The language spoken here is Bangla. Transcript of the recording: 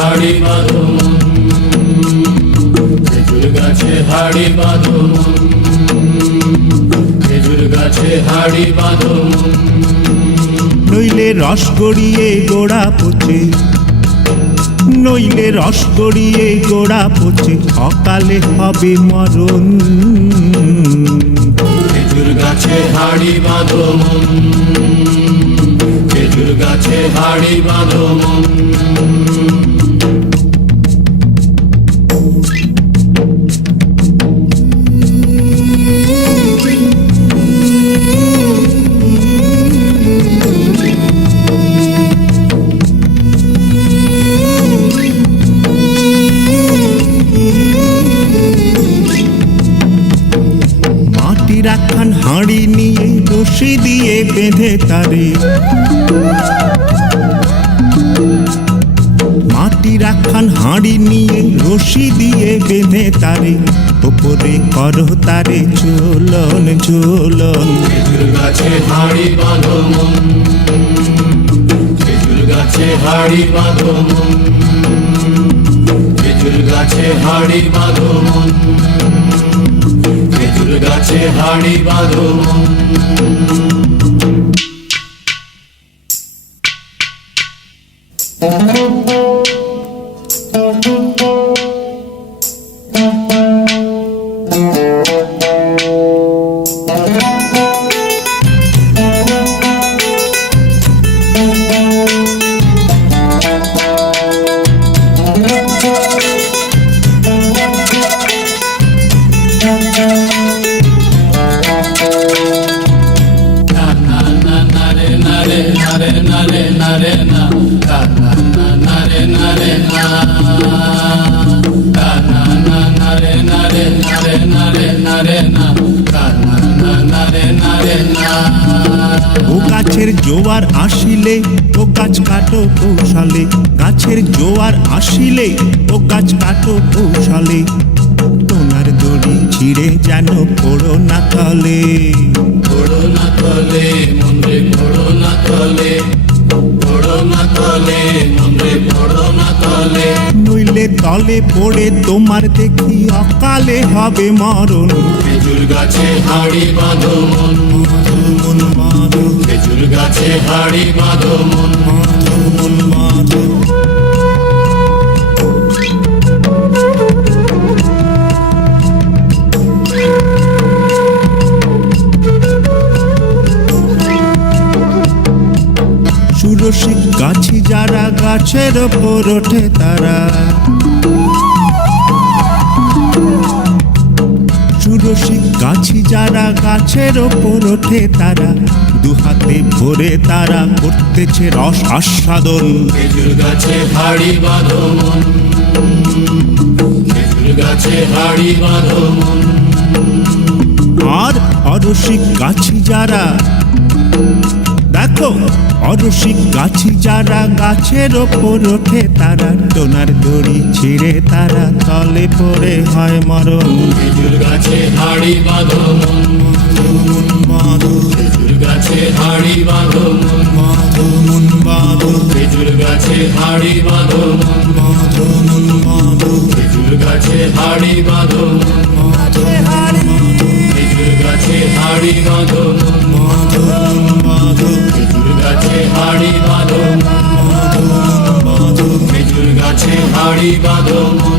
হাড়ি বাঁধো মন, খেজুর গাছে হাড়ি বাঁধো মন, খেজুর গাছে হাড়ি বাঁধো মন। নইলে রস গড়িয়ে গোড়া পচে, নইলে রস গড়িয়ে গোড়া পচে, অকালে হবে মরণ। খেজুর গাছে হাড়ি বাঁধো মন, খেজুর গাছে হাড়ি বাঁধো মন। মাটির একখান হাঁড়ি নিয়ে রশি দিয়ে বেঁধে তারে, মাটির একখান হাঁড়ি নিয়ে রশি দিয়ে বেঁধে তারে, ওপরে করো তারে ঝোলন ঝোলন। খেজুর গাছে হাড়ি বাঁধো মন, খেজুর গাছে হাড়ি বাঁধো মন, খেজুর গাছে হাড়ি বাঁধো মন, খেজুর গাছে হাড়ি বাঁধো মন। ও গাছের জোয়ার আসিলে ও গাছ কাটো কৌশলে, গাছের জোয়ার আসিলে ও গাছ কাটো কৌশলে, তোমার দড়ি ছিঁড়ে যেন পড়ো না তলে। পড়ো না তলে মনরে, পড়ো না তলে, পড়ো না তলে মনরে, পড়ো না তলে। নইলে তলে পড়ে তোমার দেখি অকালে হবে মরণ। খেজুর গাছে হাড়ি বাঁধো মন, মন বাঁধো, খেজুর গাছে হাড়ি বাঁধো মন। মন বাঁধো। সুরসিক গাছি যারা গাছের ওপর ওঠে তারা, সুরসিক গাছি যারা গাছের ওপর ওঠে তারা, দুহাতে ভরে তারা করতেছে রস আস্বাদন। খেজুর গাছে হাড়ি বাঁধো মন, খেজুর গাছে হাড়ি বাঁধো মন। আর অরসিক গাছি যারা, দেখো অরসিক গাছি যারা গাছের ওপর ওঠে তারা, টোনার দড়ি ছিঁড়ে তারা তলে পড়ে হয় মরণ। খেজুর গাছে হাড়ি বাঁধো মন, মন বাঁধো, খেজুর গাছে হাড়ি বাঁধো মন, মন বাঁধো, খেজুর গাছে হাড়ি বাঁধো মন, মন বাঁধো, খেজুর গাছে হাড়ি বাঁধো মন, খেজুর গাছে হাড়ি বাঁধো মন, খেজুর গাছে হাড়ি বাঁধো মন, খেজুর গাছে হাড়ি বাঁধো মন।